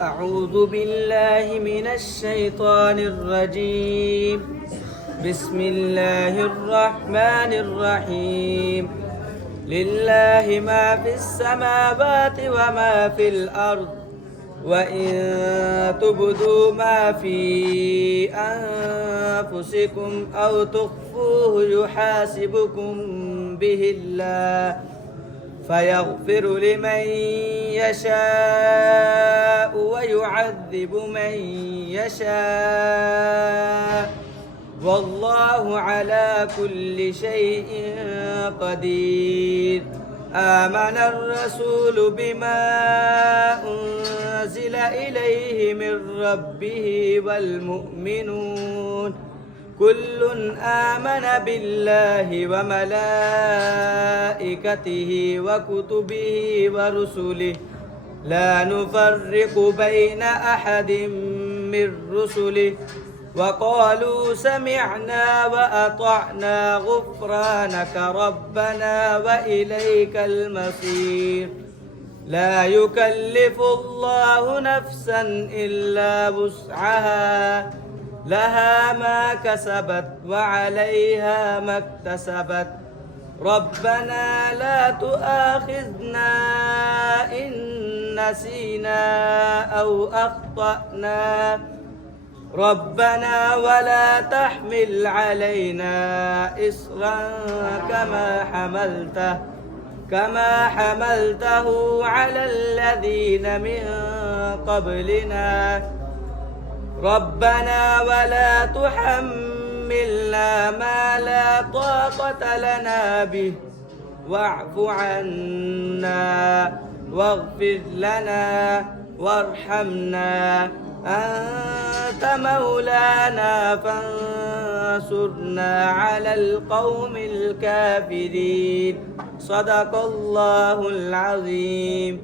أعوذ بالله من الشيطان الرجيم. بسم الله الرحمن الرحيم. لله ما في السماوات وما في الأرض وإن تبدوا ما في أنفسكم أو تخفوه يحاسبكم به الله فيغفر لمن يشاء ويعذب من يشاء والله على كل شيء قدير. آمن الرسول بما أنزل إليه من ربه والمؤمنون كل آمن بالله وملائكته وكتبه ورسله لا نفرق بين أحد من رسله وقالوا سمعنا وأطعنا غفرانك ربنا وإليك المصير. لا يكلف الله نفسا إلا وسعها لها ما كسبت وعليها ما اكتسبت ربنا لا تؤاخذنا إن نسينا أو أخطأنا ربنا ولا تحمل علينا إصرا كما حملته على الذين من قبلنا ربنا ولا تحملنا ما لا طاقة لنا به واعف عنا واغفر لنا وارحمنا أنت مولانا فانصرنا على القوم الكافرين. صدق الله العظيم.